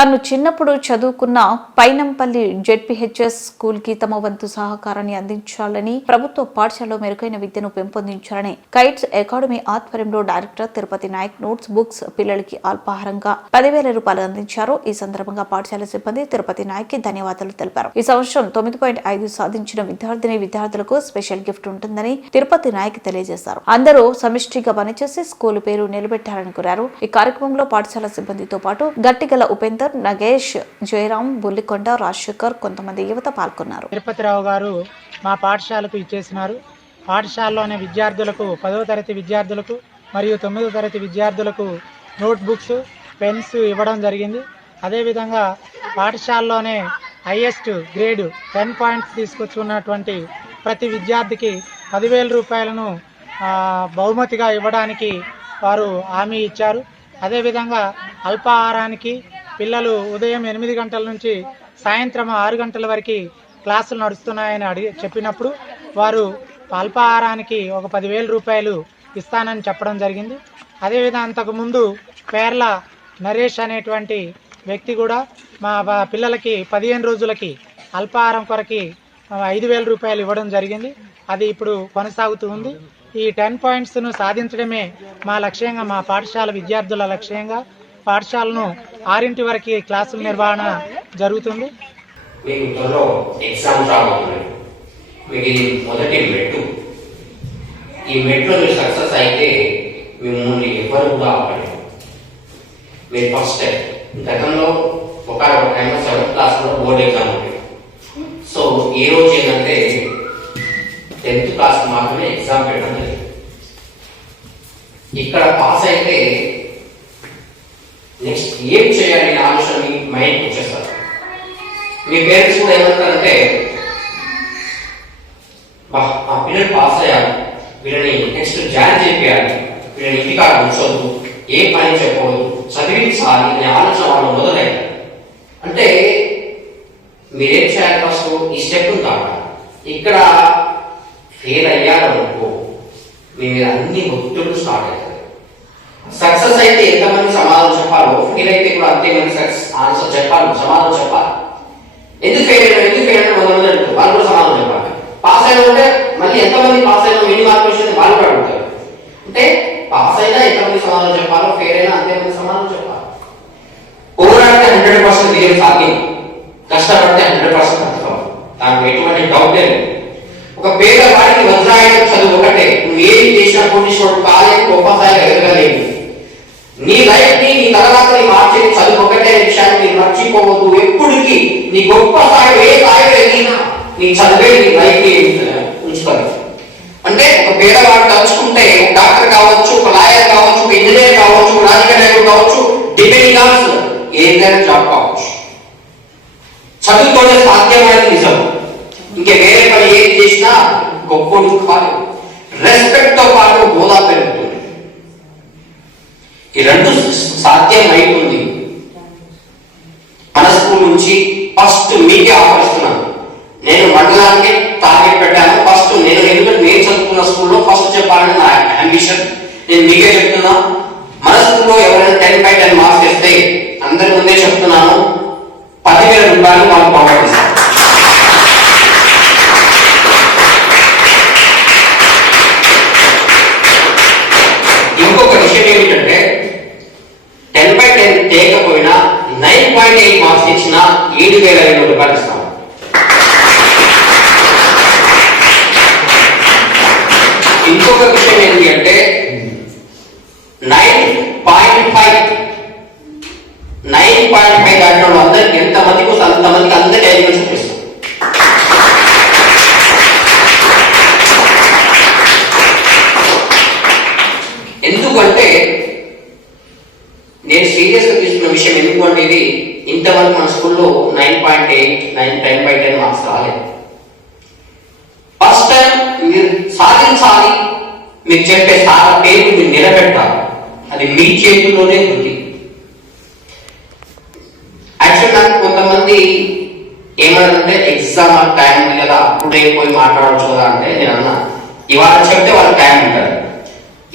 తాను చిన్నప్పుడు చదువుకున్న పైనంపల్లి జెడ్పీహెచ్ఎస్ స్కూల్కి తమ వంతు సహకారాన్ని అందించాలని ప్రభుత్వ పాఠశాలలో మెరుగైన విద్యను పెంపొందించాలని కైట్స్ అకాడమీ ఆధ్వర్యంలో director Tirupati Naik notes books పిల్లలకి అల్పాహారంగా పదివేల రూపాయలు అందించారు. ఈ సందర్భంగా పాఠశాల సిబ్బంది తిరుపతి నాయక్కి ధన్యవాదాలు తెలిపారు. ఈ సంవత్సరం తొమ్మిది పాయింట్ ఐదు సాధించిన విద్యార్థిని విద్యార్థులకు స్పెషల్ గిఫ్ట్ ఉంటుందని తిరుపతి నాయక్ తెలియజేశారు. అందరూ సమిష్టిగా పనిచేసి స్కూల్ పేరు నిలబెట్టాలని కోరారు. ఈ కార్యక్రమంలో పాఠశాల సిబ్బందితో పాటు గట్టిగల ఉపేందర్ నగేష్ జయరాం బుల్లికొండ రాజశేఖర్ కొంతమంది యువత పాల్గొన్నారు. తిరుపతిరావు గారు మా పాఠశాలకు ఇచ్చేసినారు. పాఠశాలలోని విద్యార్థులకు పదవ తరగతి విద్యార్థులకు మరియు తొమ్మిదవ తరగతి విద్యార్థులకు నోట్బుక్స్ పెన్స్ ఇవ్వడం జరిగింది. అదేవిధంగా పాఠశాలలోనే హైయెస్ట్ గ్రేడ్ టెన్ పాయింట్స్ తీసుకొచ్చుకున్నటువంటి ప్రతి విద్యార్థికి పదివేల రూపాయలను బహుమతిగా ఇవ్వడానికి వారు హామీ ఇచ్చారు. అదేవిధంగా అల్పాహారానికి పిల్లలు ఉదయం ఎనిమిది గంటల నుంచి సాయంత్రం ఆరు గంటల వరకు క్లాసులు నడుస్తున్నాయని అడిగి చెప్పినప్పుడు వారు అల్పాహారానికి ఒక పదివేల రూపాయలు ఇస్తానని చెప్పడం జరిగింది. అదేవిధంగా అంతకుముందు పేర్ల నరేష్ అనేటువంటి వ్యక్తి కూడా మా పిల్లలకి పదిహేను రోజులకి అల్పాహారం కొరకి ఐదు వేల రూపాయలు ఇవ్వడం జరిగింది. అది ఇప్పుడు కొనసాగుతూ ఉంది. ఈ టెన్ పాయింట్స్ను సాధించడమే మా లక్ష్యంగా మా పాఠశాల విద్యార్థుల లక్ష్యంగా పాఠశాలను ఆరింటి వరకు క్లాసుల నిర్వహణ జరుగుతుంది. మీకు త్వరలో ఎగ్జామ్స్ రాబోతున్నాయి. మీకు మొదటి మెట్టు. ఈ మెట్లో మీరు సక్సెస్ అయితే మిమ్మల్ని ఎవరు కూడా ఆపలేరు. మీరు ఫస్ట్ స్టెప్. గతంలో ఒక టైంలో సెవెంత్ క్లాస్లో బోర్డ్ ఎగ్జామ్ ఉంటుంది సో ఈ రోజు ఏంటంటే టెన్త్ క్లాస్ మాత్రమే ఎగ్జామ్ పెట్టడం జరిగింది. ఇక్కడ పాస్ అయితే నెక్స్ట్ ఏం చేయాలి ఆలోచన మీ మైండ్కి వచ్చేస్తారు మీ పేరెంట్స్ కూడా ఏమంటారంటే "బా, ఆ పిల్లలు పాస్ అయ్యారు. వీళ్ళని నెక్స్ట్ జాయిన్ చేయాలి వీళ్ళని ఇంటికాడ ఉంచొద్దు. ఏ పని చెప్పవద్దు చదివించాలి అనే ఆలోచన వాళ్ళు మొదలయ్యారు. అంటే మీరేం చేయాలి ఫస్ట్ ఈ స్టెప్ కావాలి ఇక్కడ ఫెయిల్ అయ్యారనుకో మీ మీద అన్ని ఒత్తిళ్ళు స్టార్ట్ అయ్యారు సక్సెస్ అయితే ఎంతమంది సమాధానం చెప్పాలో ఫెయిల్ అయితే కూడా అంతే మంది సక్సెస్ ఆన్సర్ చెప్పాలి సమాధానం చెప్పాలి. ఎందుకు ఫెయిల్ అయినా ఎందుకు ఫెయిల్ అయినా కొంతమంది అడుగుతారు వాళ్ళు కూడా సమాధానం చెప్పాలి. పాస్ అయినా ఉంటే మళ్ళీ ఎంతమంది పాస్ అయినా ఎన్ని మార్కులు వచ్చింది వాళ్ళు కూడా అడుగుతారు. అంటే పాస్ అయినా ఎంతమంది సమాధానం చెప్పాలో ఫెయిల్ అయినా అంతేమంది సమాధానం చెప్పాలి. పోరాడితే హండ్రెడ్ పర్సెంట్ విజయం సాధ్యం. కష్టపడితే హండ్రెడ్ పర్సెంట్ అర్థం దానికి ఎటువంటి డౌట్ లేదు. ఒక పేద వాడికి వజ్రాయుధం చదువు ఒకటే. నువ్వు ఏం చేసినా కోటీశ్వరుడు కాలేదు గొప్ప స్థాయిలో ఎదిగినా నీ చదివే నీ లైఫ్ ని ఉంచుతారు అంటే ఒక పేదవాడు తలుచుకుంటే ఒక డాక్టర్ కావచ్చు ఒక లాయర్ కావచ్చు ఒక ఇంజనీర్ కావచ్చు ఒక రాజకీయ నాయకుడు కావచ్చు డిపెండింగ్ ఆన్ ఏదైనా జాబ్ కావచ్చు చదువుతోనే సాధ్యమైనది నిజం ఇంకే వేరే పని ఏది చేసినా గొప్పడు కాదు రెస్పెక్ట్ తో పాటు హోదా పెరుగుతుంది ఈ రెండు సాధ్యం అవుతుంది నేను టార్గెట్ పెట్టాను. ఫస్ట్ నేను ఎందుకంటే నేను చదువుకున్న స్కూల్లో ఫస్ట్ చెప్పాలని నా అంబిషన్ నేను మీకే చెప్తున్నా. మన స్కూల్లో ఎవరైనా టెన్ బై టెన్ మార్క్స్ ఇస్తే అందరి ముందే చెప్తున్నాను. పదివేల రూపాయలు మాకు ప్రొవైడ్ ఇంకొక విషయం ఏమిటంటే టెన్ బై టెన్ తేకపోయినా నైన్ పాయింట్ ఎయిట్ మార్క్స్ ఇచ్చిన ఏడు వేల ఐదు రూపాయలు ఇస్తాం. అంటే నేను సీరియస్గా తీసుకున్న విషయం ఎందుకు అంటే ఇది ఇంతవరకు మన స్కూల్లో nine point eight nine ten by ten marks రాలేదు. ఫస్ట్ టైం మీరు సాధించాలి మీరు చెప్పే సార్ పేరు మీరు నిలబెట్టాలి. అది మీ చేతుల్లోనే ఉంది. యాక్చువల్ నాకు కొంతమంది ఏమన్నారంటే ఎగ్జామ్ టైం ఉంది కదా అప్పుడే పోయి మాట్లాడవచ్చు కదా అంటే నేను అన్నా. ఇవాళ చెప్తే వాళ్ళకి టైం ఉంటుంది.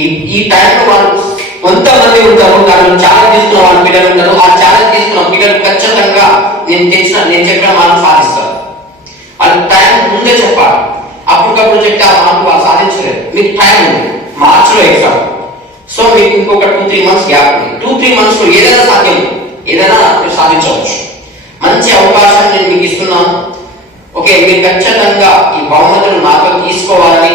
ఈ ఈ టైంలో వాళ్ళు కొంతమంది ఉంటారు కానీ ఛాలెంజ్ తీసుకున్న వాళ్ళు బిడ్డలు ఉంటారు. ఆ ఛాలెంజ్ తీసుకున్న బిడ్డలు ఖచ్చితంగా నేను తెచ్చిన నేను చెప్పిన మార్పు సాధిస్తారు. అది టైం ముందే చెప్పాలి. అప్పటికప్పుడు చెప్తే ఆ మార్పు వాళ్ళు సాధించలేదు. మీకు టైం ఉంది. మార్చిలో ఎగ్జామ్ సో మీకు ఇంకొక టూ త్రీ మంత్స్ గ్యాప్ ఉంది. టూ త్రీ మంత్స్లో ఏదైనా సాధ్యం. ఏదైనా మీరు సాధించవచ్చు. మంచి అవకాశం నేను మీకు ఇస్తున్నాను. ఓకే మీరు ఖచ్చితంగా ఈ బహుమతులు నాతో తీసుకోవాలని